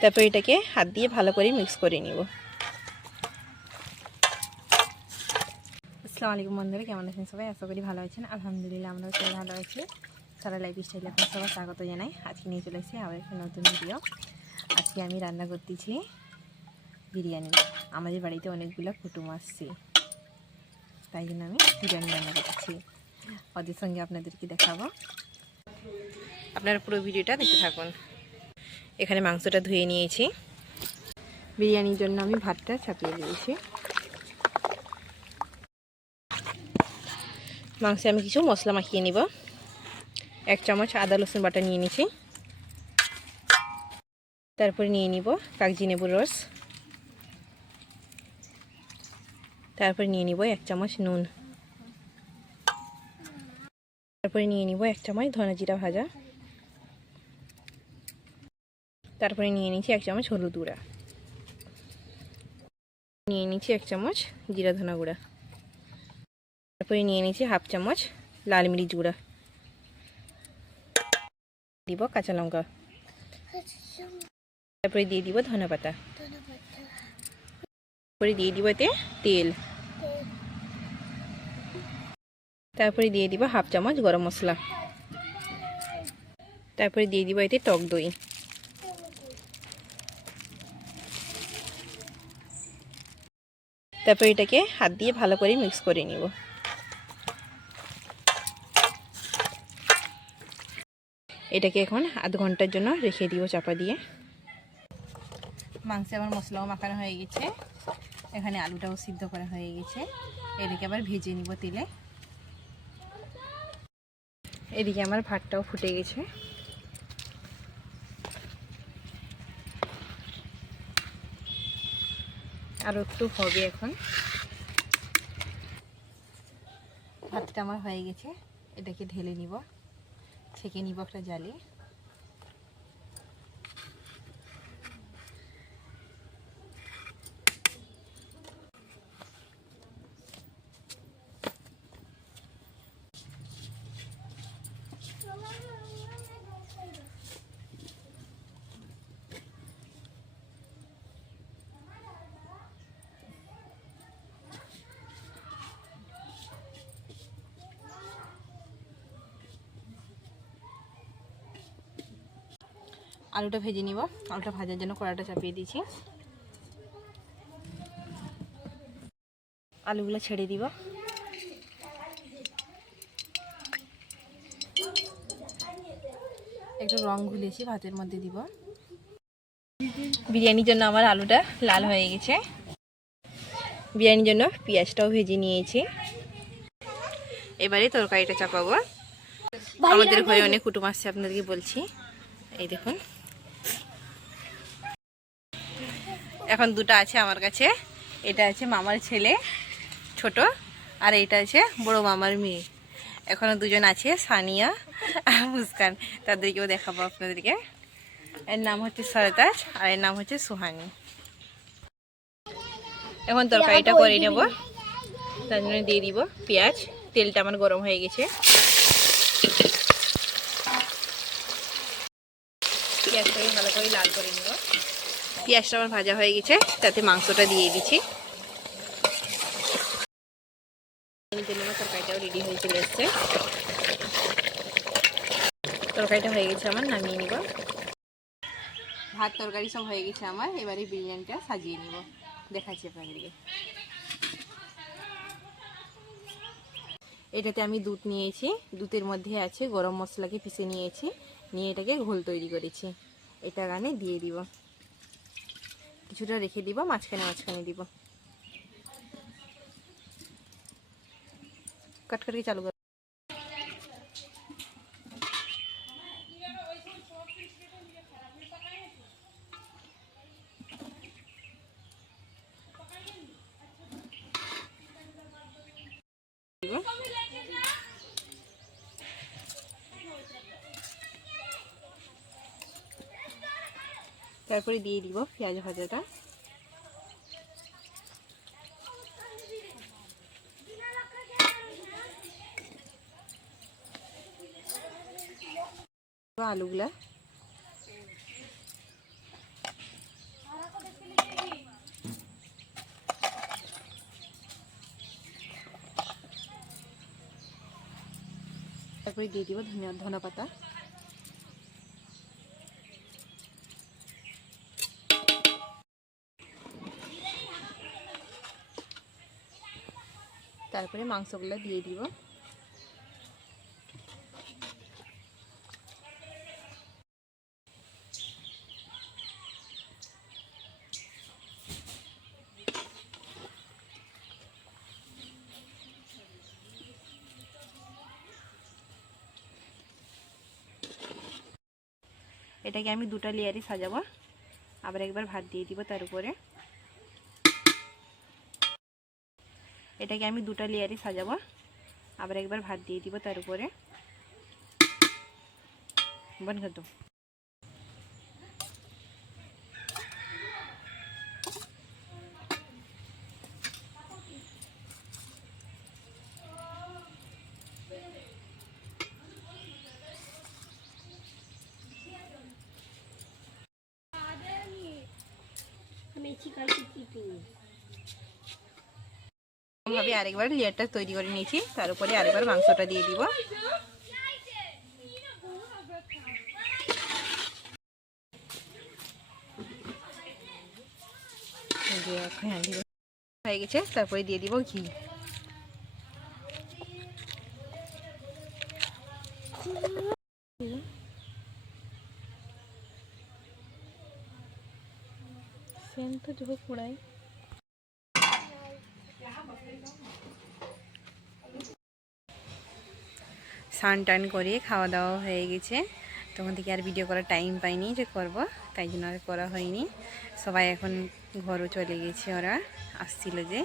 তারপর এটাকে হাত দিয়ে ভালো করে মিক্স করে নিব। আসসালামু আলাইকুম বন্ধুরা, কেমন আছেন সবাই? আশা করি ভালো আছেন। আলহামদুলিল্লাহ আমরাও সবাই ভালো আছি। সারা লাইফস্টাইলে আপনার সবার স্বাগত জানাই। আজকে নিয়ে চলে এসেছি আবার একটা নতুন ভিডিও। আজকে আমি রান্না করতেছি বিরিয়ানি। আমাদের বাড়িতে অনেকগুলো কুটুম আসছে, তাই জন্য আমি বিরিয়ানি রান্না করতেছি। ওদের সঙ্গে আপনাদেরকে দেখাবো, আপনারা পুরো ভিডিওটা দেখতে থাকুন। এখানে মাংসটা ধুয়ে নিয়েছি। বিরিয়ানির জন্য আমি ভাতটা চাপিয়ে দিয়েছি। মাংসে আমি কিছু মশলা মাখিয়ে নিব। 1 চামচ আদা রসুন বাটা নিয়ে নিয়েছি। তারপরে নিয়ে নিব কাগজি লেবুর রস। তারপরে নিয়ে নিব 1 চামচ নুন। তারপরে নিয়ে নিব 1 চামচ ধনে জিরা ভাজা। তারপরে নিয়ে নিয়েছি 1 চামচ হলুদ গুঁড়া। নিয়ে নিয়েছি 1 চামচ জিরা ধনা গুঁড়া। তারপরে নিয়ে নিয়েছি 1/2 চামচ লাল মরিচ গুঁড়া। দিব কাঁচা লঙ্কা। তারপরে দিয়ে দিব ধনে পাতা। তারপরে দিয়ে দিব এতে তেল। তারপরে দিয়ে দিব 1/2 চামচ গরম মশলা। তারপরে দিয়ে দিব এতে টক দই। তারপর এটাকে হাত দিয়ে ভালো করে মিক্স করে নিব। এটাকে এখন আধ ঘন্টার জন্য রেখে দিব চাপা দিয়ে। মাংসে আমার মশলাও মাখানো হয়ে গেছে। এখানে আলুটাও সিদ্ধ করা হয়ে গেছে। এদিকে আবার ভেজে নিব তেলে। এদিকে আমার ভাতটাও ফুটে গেছে। আর একটু হবে এখন। ভাতটা আমার হয়ে গেছে। এটাকে ঢেলে নিব, ছেঁকে নিব একটা জালি। আলুটা ভেজে নিব। আলুটা ভাজার জন্য কড়াইটা চাপিয়ে দিয়েছি। আলুগুলো ছেড়ে দিব। একটু রং গুলেছি ভাতের মধ্যে দিব। বিরিয়ানির জন্য আমার আলুটা লাল হয়ে গেছে। বিরিয়ানির জন্য পেঁয়াজটাও ভেজে নিয়েছি। এবারে তরকারিটা চাপাবো। আমাদের ঘরে অনেক কুটুম আসছে, আপনাদেরকে বলছি। এই দেখুন, এখন দুটো আছে আমার কাছে। এটা আছে মামার ছেলে ছোট, আর এটা আছে বড় মামার মেয়ে। এখনো দুজন আছে, সানিয়া আর মুস্কান। তাদেরকেও দেখাবো আপনাদেরকে। এর নাম হচ্ছে সরতাজ আর এর নাম হচ্ছে সুহানি। এখন তরকারিটা করে নেব, তার জন্য দিয়ে দিব পেঁয়াজ। তেলটা আমার গরম হয়ে গেছে। পেঁয়াজটাকে ভালো করে লাল করে নেব। পেঁয়াজটা আমার ভাজা হয়ে গেছে, তাতে মাংসটা দিয়ে দিচ্ছি। আমার তরকারিটাও রেডি হয়ে চলে এসছে। তরকারিটা হয়ে গেছে আমার, নামিয়ে নিব। ভাত তরকারি সব হয়ে গেছে আমার। এবারে বিরিয়ানিটা সাজিয়ে নিব, দেখাচ্ছি আপনাদেরকে। এটাতে আমি দুধ নিয়েছি। দুধের মধ্যে আছে গরম মশলাকে পিষে নিয়েছি, নিয়ে এটাকে ঘোল তৈরি করেছি। এটা গানে দিয়ে দিব, কিছুটা রেখে দিব, মাঝখানে মাঝখানে দিব। কাট করে চালু কর। তারপরে দিয়ে দিব পেঁয়াজ ভাজাটা। আলুগুলা তারপরে দিয়ে দিব ধনে পাতা। তারপরে মাংসগুলো দিয়ে দিব। এটাকে আমি দুটো লেয়ারে সাজাবো। আবার একবার ভাত দিয়ে দিব তার উপরে। এটাকে আমি দুটো লেয়ারে সাজাবো। আবার একবার ভাত দিয়ে দিব তার উপরে। বন্ধ করে দাও। ভাবে আরেকবার লেয়ারটা তৈরি করে নিয়েছি, তার উপরে আরেকবার মাংসটা দিয়ে দিব। হয়ে গেছে, তারপরে দিয়ে দিব ঘি। সেন তো যখন পুড়াই স্নান টান করে খাওয়া দাওয়া হয়ে গেছে। তখন থেকে আর ভিডিও করার টাইম পাইনি যে করব, তাই জন্য আর করা হয়নি। সবাই এখন ঘরও চলে গেছে, ওরা আসছিল যে।